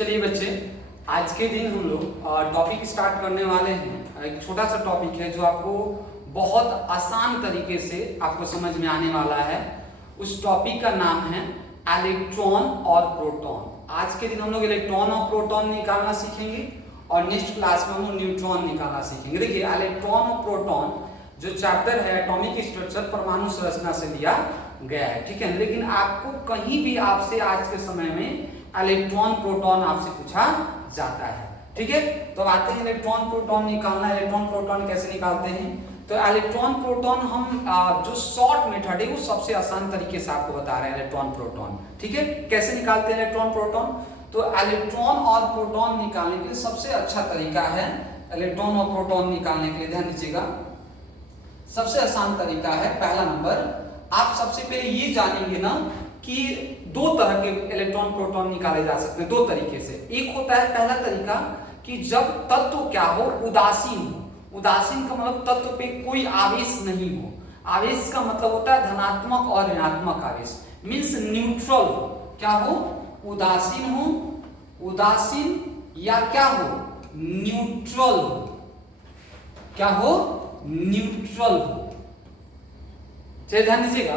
चलिए बच्चे, आज के दिन हम लोग टॉपिक स्टार्ट करने वाले हैं। एक छोटा सा टॉपिक है जो आपको बहुत आसान तरीके से आपको समझ में आने वाला है। उस टॉपिक का नाम है इलेक्ट्रॉन और प्रोटॉन। आज के दिन हम लोग इलेक्ट्रॉन और प्रोटॉन निकालना सीखेंगे और नेक्स्ट क्लास में हम लोग न्यूट्रॉन निकालना सीखेंगे। देखिए, इलेक्ट्रॉन और प्रोटॉन जो चैप्टर है एटॉमिक स्ट्रक्चर परमाणु संरचना से लिया गया है, ठीक है। लेकिन आपको कहीं भी आपसे आज के समय में इलेक्ट्रॉन प्रोटॉन आपसे पूछा जाता है, ठीक है। तो आते हैं इलेक्ट्रॉन प्रोटॉन निकालना। इलेक्ट्रॉन प्रोटॉन कैसे निकालते हैं? तो इलेक्ट्रॉन प्रोटॉन हम जो शॉर्ट मेथड है वो सबसे आसान तरीके से आपको बता रहे हैं। इलेक्ट्रॉन प्रोटॉन, ठीक है, कैसे निकालते हैं इलेक्ट्रॉन प्रोटॉन? तो इलेक्ट्रॉन और प्रोटॉन निकालने के लिए सबसे अच्छा तरीका है, इलेक्ट्रॉन और प्रोटॉन निकालने के लिए ध्यान दीजिएगा, सबसे आसान तरीका है। पहला नंबर, आप सबसे पहले ये जानेंगे ना कि दो तरह के इलेक्ट्रॉन प्रोटॉन निकाले जा सकते हैं, दो तरीके से। एक होता है पहला तरीका कि जब तत्व क्या हो, उदासीन हो। उदासीन का मतलब तत्व पे कोई आवेश नहीं हो। आवेश का मतलब होता है धनात्मक और ऋणात्मक आवेश, मींस न्यूट्रल हो। क्या हो? उदासीन हो, उदासीन या क्या हो, न्यूट्रल हो। क्या हो? न्यूट्रल हो। चलिए ध्यान दीजिएगा,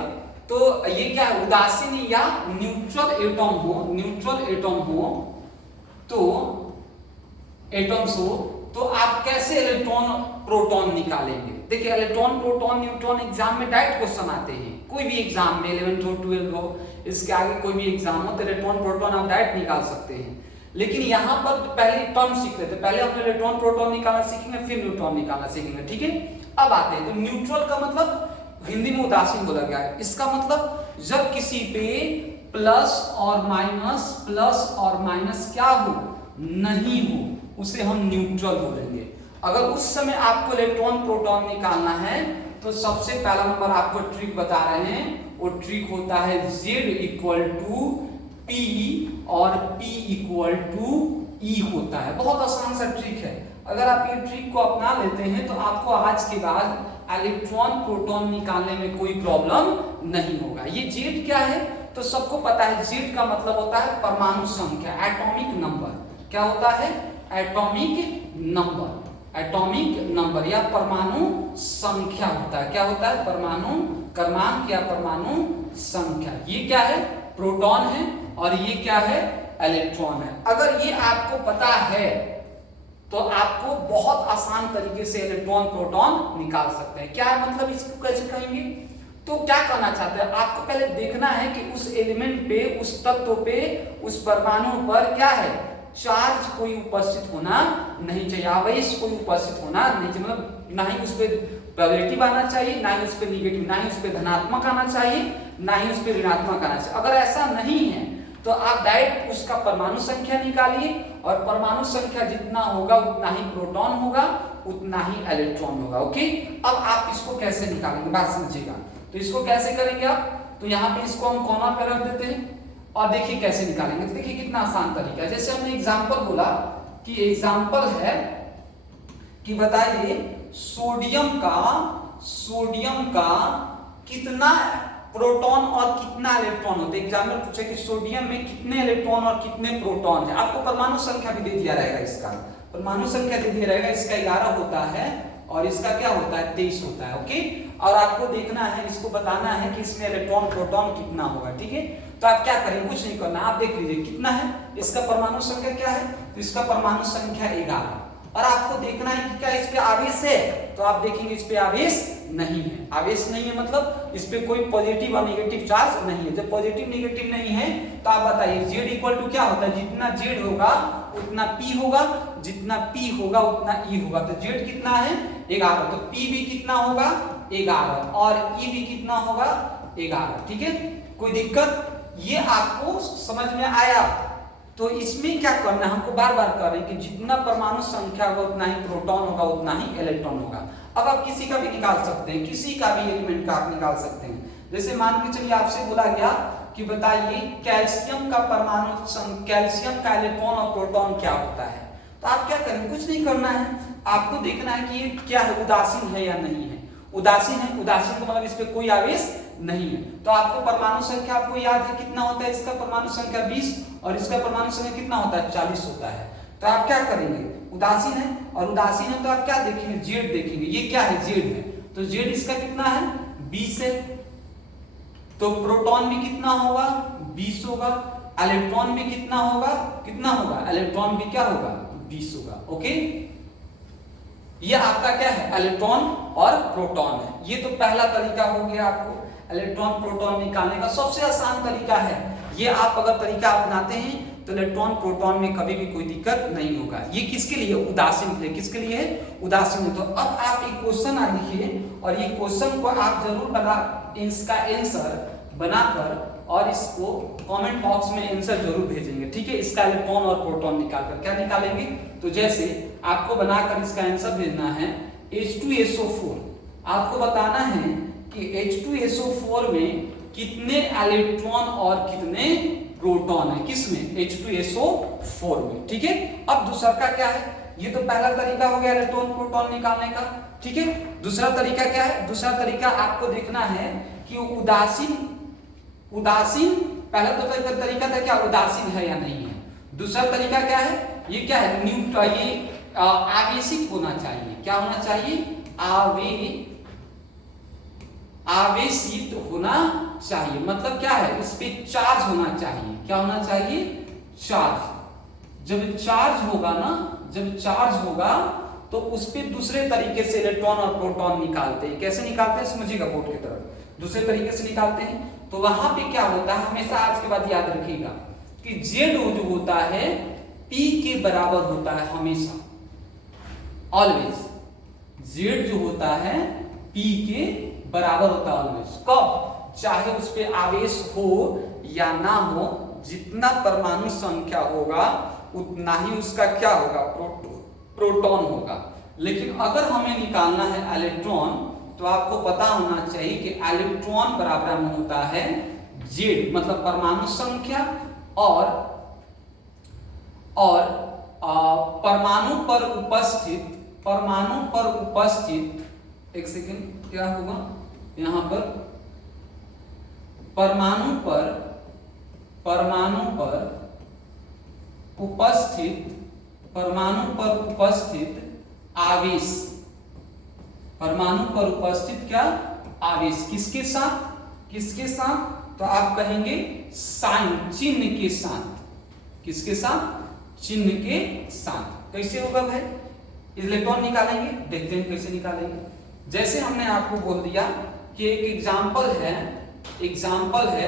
तो ये क्या है, उदासीन या न्यूट्रल एटम हो, न्यूट्रल एटम हो तो एटम्स हो तो आप कैसे इलेक्ट्रॉन प्रोटॉन निकालेंगे? देखिए, इलेक्ट्रॉन प्रोटॉन न्यूट्रॉन एग्जाम में डायरेक्ट क्वेश्चन आते हैं। कोई भी एग्जाम में 11th हो 12th हो, इसके आगे कोई भी एग्जाम हो तो इलेक्ट्रॉन प्रोटॉन आप डायरेक्ट निकाल सकते हैं। लेकिन यहाँ पर पहले टर्म सीख लेते, पहले हम इलेक्ट्रॉन प्रोटॉन निकालना सीखेंगे, फिर न्यूट्रॉन निकालना सीखेंगे, ठीक है। अब आते हैं, तो न्यूट्रल का मतलब हिंदी में उदासीन बोला गया है। इसका मतलब जब किसी पे प्लस और माइनस क्या हो, नहीं हो, उसे हम न्यूट्रल बोलेंगे। अगर उस समय आपको इलेक्ट्रॉन प्रोटॉन निकालना है तो सबसे पहला नंबर आपको ट्रिक बता रहे हैं, वो ट्रिक होता है Z इक्वल टू P और P इक्वल टू E होता है। बहुत आसान सा ट्रिक है। अगर आप ये ट्रिक को अपना लेते हैं तो आपको आज के बाद इलेक्ट्रॉन प्रोटॉन निकालने में कोई प्रॉब्लम नहीं होगा। ये Z क्या है तो सबको पता है, Z का मतलब होता है परमाणु संख्या, एटॉमिक नंबर। क्या होता है? Atomic number. एटॉमिक नंबर या परमाणु संख्या होता है। क्या होता है? परमाणु क्रमांक या परमाणु संख्या। ये क्या है? प्रोटॉन है और ये क्या है? इलेक्ट्रॉन है। अगर ये आपको पता है तो आपको बहुत आसान तरीके से इलेक्ट्रॉन प्रोटॉन निकाल सकते हैं। क्या मतलब इसको कैसे कहेंगे? तो क्या करना चाहते हैं, आपको पहले देखना है कि उस एलिमेंट पे, उस तत्व पे, उस परमाणु पर क्या है, चार्ज कोई उपस्थित होना नहीं चाहिए, आवेश कोई उपस्थित होना नहीं चाहिए। मतलब ना ही उस पर पॉजिटिव आना चाहिए, ना ही उस पर निगेटिव, ना ही उस पर धनात्मक आना चाहिए, ना ही उस पर ऋणात्मक आना चाहिए। अगर ऐसा नहीं है तो आप डायरेक्ट उसका परमाणु संख्या निकालिए और परमाणु संख्या जितना होगा उतना ही प्रोटॉन होगा, उतना ही इलेक्ट्रॉन होगा। ओके, अब आप इसको कैसे निकालेंगे बात समझिएगा। तो इसको कैसे करेंगे आप? तो यहाँ पे इसको हम कॉर्नर पे रख देते हैं और देखिए कैसे निकालेंगे। तो देखिए कितना आसान तरीका है। जैसे हमने एग्जांपल बोला कि एग्जांपल है कि बताइए सोडियम का कितना प्रोटॉन और कितना इलेक्ट्रॉन होता है। एग्जाम्पल पूछे कि सोडियम में कितने इलेक्ट्रॉन और कितने प्रोटॉन है। आपको परमाणु संख्या भी दे दिया रहेगा, इसका परमाणु संख्या दे दिया रहेगा। इसका 11 होता है और इसका क्या होता है, 23 होता है। ओके, और आपको देखना है, इसको बताना है कि इसमें इलेक्ट्रॉन प्रोटॉन कितना होगा, ठीक है। तो आप क्या करेंगे, कुछ नहीं करना, आप देख लीजिए कितना है इसका परमाणु संख्या क्या है। तो इसका परमाणु संख्या 11 और आपको देखना है कि क्या इस पे आवेश है। तो आप देखेंगे इस पे आवेश नहीं है। आवेश नहीं है मतलब इस पे कोई पॉजिटिव और नेगेटिव चार्ज नहीं है। जब पॉजिटिव नेगेटिव नहीं है तो आप बताइए Z इक्वल टू क्या होता है, जितना Z होगा उतना P होगा, जितना P होगा उतना E होगा। तो Z कितना है, 11, तो P भी कितना होगा, 11, और E भी कितना होगा, 11, ठीक है। कोई दिक्कत? ये आपको समझ में आया? तो इसमें क्या करना है, हमको बार बार कर रहे हैं कि जितना परमाणु संख्या होगा उतना ही प्रोटॉन होगा, उतना ही इलेक्ट्रॉन होगा। अब आप किसी का भी निकाल सकते हैं, किसी का भी एलिमेंट का आप निकाल सकते हैं। जैसे मान के चलिए आपसे बोला गया कि बताइए कैल्शियम का परमाणु, कैल्शियम का इलेक्ट्रॉन और प्रोटॉन क्या होता है। तो आप क्या करेंगे, कुछ नहीं करना है, आपको देखना है कि ये क्या है, उदासीन है या नहीं है। उदासीन है, उदासीन का मतलब इस पे कोई आवेश नहीं है। तो आपको परमाणु संख्या आपको याद है कितना होता है इसका, परमाणु संख्या 20 और इसका परमाणु संख्या कितना होता है 40 होता है। तो आप क्या करेंगे, उदासीन है और उदासीन है तो आप क्या देखेंगे, जेड देखेंगे। ये क्या है, जेड है, तो जेड इसका कितना है 20 है। तो प्रोटॉन भी कितना होगा 20 होगा, इलेक्ट्रॉन भी कितना होगा इलेक्ट्रॉन भी क्या होगा 20 होगा। ओके, ये आपका क्या है इलेक्ट्रॉन और प्रोटॉन है। ये तो पहला तरीका हो गया आपको इलेक्ट्रॉन प्रोटॉन निकालने का, सबसे आसान तरीका है ये। आप अगर तरीका अपनाते हैं तो इलेक्ट्रॉन प्रोटॉन में कभी भी कोई दिक्कत नहीं होगा। ये किसके लिए, उदासीन के लिए। किसके लिए है, उदासीन। तो अब आप एक क्वेश्चन लिखिए और ये क्वेश्चन को आप जरूर बना, इसका आंसर बनाकर और इसको कमेंट बॉक्स में आंसर जरूर भेजेंगे, ठीक है। इसका इलेक्ट्रॉन और प्रोटॉन निकालकर क्या निकालेंगे, तो जैसे आपको बनाकर इसका आंसर भेजना है H2SO4। आपको बताना है कि H2SO4 में कितने इलेक्ट्रॉन और कितने प्रोटॉन है, किसमें H2SO4 में, ठीक है। अब दूसरा का क्या है, ये तो पहला तरीका हो गया इलेक्ट्रॉन प्रोटॉन निकालने का, ठीक है। दूसरा तरीका क्या है, दूसरा तरीका आपको देखना है कि उदासीन पहला तो तरीका था क्या, उदासीन है या नहीं है। दूसरा तरीका क्या है, ये क्या है न्यूट्रल, ये आवेशित होना चाहिए। क्या होना चाहिए, आवेशित होना चाहिए। मतलब क्या है, इस पे चार्ज होना चाहिए। क्या होना चाहिए, चार्ज। जब चार्ज होगा ना, जब चार्ज होगा तो उस पे दूसरे तरीके से इलेक्ट्रॉन और प्रोटॉन निकालते हैं। कैसे निकालते हैं, समझिएगा बोर्ड की तरफ, दूसरे तरीके से निकालते हैं। तो वहां पे क्या होता है, हमेशा आज के बाद याद रखिएगा कि जेड जो होता है पी के बराबर होता है हमेशा, ऑलवेज। जेड जो होता है पी के बराबर होता है ऑलवेज। कब, चाहे उस पे आवेश हो या ना हो, जितना परमाणु संख्या होगा उतना ही उसका क्या होगा, प्रोटॉन होगा। लेकिन अगर हमें निकालना है इलेक्ट्रॉन तो आपको पता होना चाहिए कि इलेक्ट्रॉन बराबर में होता है जेड, मतलब परमाणु संख्या और परमाणु पर उपस्थित एक सेकेंड, क्या होगा यहां पर, परमाणु पर उपस्थित आवेश, परमाणु पर उपस्थित क्या, आवेश। किसके साथ, तो आप कहेंगे साइन, चिन्ह के साथ। किसके साथ, चिन्ह के साथ। कैसे होगा भाई, इलेक्ट्रॉन निकालेंगे, देखते हैं कैसे निकालेंगे। जैसे हमने आपको बोल दिया कि एक एग्जाम्पल है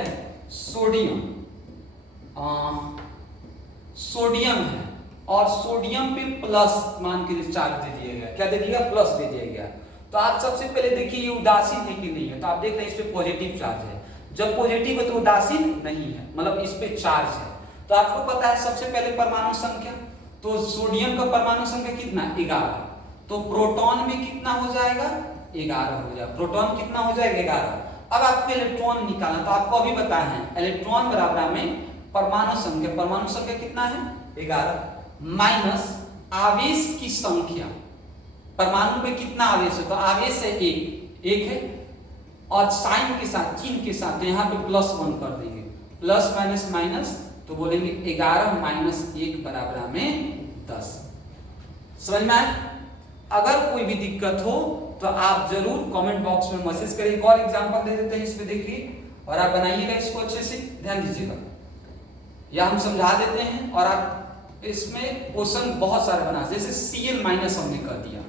सोडियम है और सोडियम पे प्लस मान के चार्ज दे दिया गया। क्या दे दिया, प्लस दे दिया गया। तो आप सबसे पहले देखिए ये उदासीन है कि नहीं है। तो आप देख रहे हैं इस पे पॉजिटिव चार्ज है, जब पॉजिटिव है तो उदासीन नहीं है, मतलब इस पे चार्ज है। तो आपको पता है सबसे पहले परमाणु संख्या, तो सोडियम का परमाणु संख्या कितना, 11। तो प्रोटॉन में कितना हो जाएगा, 11 हो जाएगा। प्रोटॉन कितना हो जाएगा, 11। अब आपको इलेक्ट्रॉन निकालना, तो आपको अभी बताया है इलेक्ट्रॉन बराबर में परमाणु संख्या कितना है, 11 माइनस आवेश की संख्या। परमाणु में कितना आवेश है, तो आवेश है 1 है, और साइन के साथ, चिन्ह के साथ, तो यहाँ पे +1 कर देंगे। प्लस माइनस माइनस, तो बोलेंगे 11 माइनस 1 बराबर में 10। समझ में आए। अगर कोई भी दिक्कत हो तो आप जरूर कमेंट बॉक्स में मैसेज करिए। एक और एग्जांपल दे देते हैं, इस पे देखिए और आप बनाइएगा इसको अच्छे से, ध्यान दीजिएगा, या हम समझा देते हैं और आप इसमें क्वेश्चन बहुत सारे बना, जैसे Cl माइनस हमने कर दिया,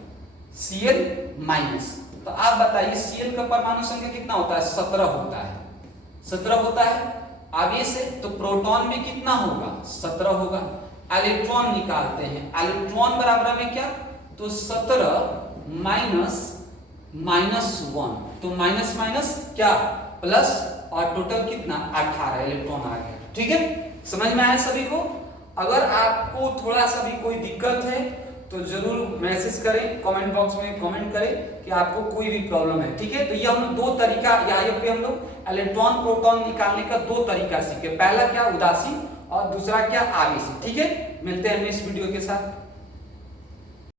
Cl माइनस। तो आप बताइए Cl का परमाणु संख्या कितना होता है, 17 होता है। 17 होता है, आवेश है तो प्रोटॉन में कितना होगा, 17 होगा। इलेक्ट्रॉन निकालते हैं, इलेक्ट्रॉन बराबर में क्या, तो 17 माइनस -1, तो माइनस माइनस क्या, प्लस, और टोटल कितना, 18 इलेक्ट्रॉन आ गया। ठीक है, समझ में आया सभी को। अगर आपको थोड़ा सा भी कोई दिक्कत है तो जरूर मैसेज करें, कमेंट बॉक्स में कमेंट करें कि आपको कोई भी प्रॉब्लम है। ठीक है, तो ये हम 2 तरीका, यहाँ पे हम लोग इलेक्ट्रॉन प्रोटॉन निकालने का 2 तरीका सीखे। पहला क्या, उदासीन, और दूसरा क्या, आवेशी। ठीक है, मिलते हैं नेक्स्ट वीडियो के साथ।